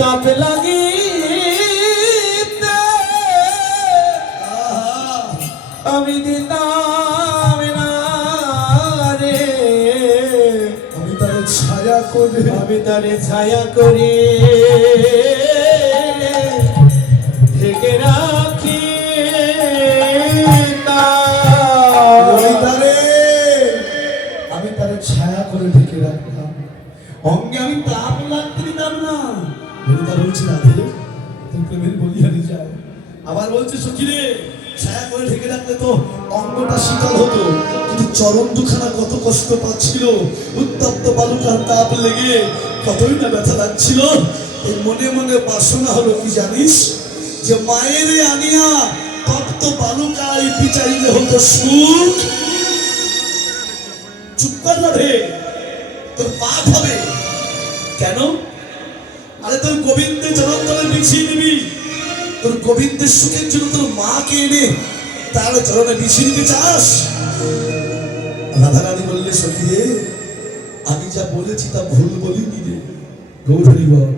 তাপ লাগি আমি দিতাম না রে। আমি তার ছায়া করে। আমি তারে ছায়া করি। ঢেকে রাখি তারে আমি তার ছায়া করে ঢেকে রাখলাম অঙ্গে আমি তাপ লাগতে দিতাম না। ললিতা বলছি রাধে তুমি প্রেমের বলিয়ানি যাও আবার বলছে সখী রে ছায়া করে ঢেকে রাখলে তো অঙ্গটা শীতল হতো। কিন্তু চরম দুখানা কত কষ্ট পাচ্ছিল। উত্তপ্ত বালুকার তাপ লেগে কতই না ব্যথা লাগছিল। এই মনে মনে বাসনা হলো কি জানিস? যে মায়ের আনিয়া তপ্ত বালুকায় বিচারিলে হতো সুখ। চুপ কর না রে তোর পাপ হবে। কেন? আরে তোর গোবিন্দের চরণতলে বিছিয়ে নিবি তোর গোবিন্দের সুখের জন্য তোর মাকে এনে তার চরণে বিছিয়ে নিতে চাস? রাধারানী বললে, সখী রে, আমি যা বলেছি তা ভুল বলিনি রে। গৌরী বল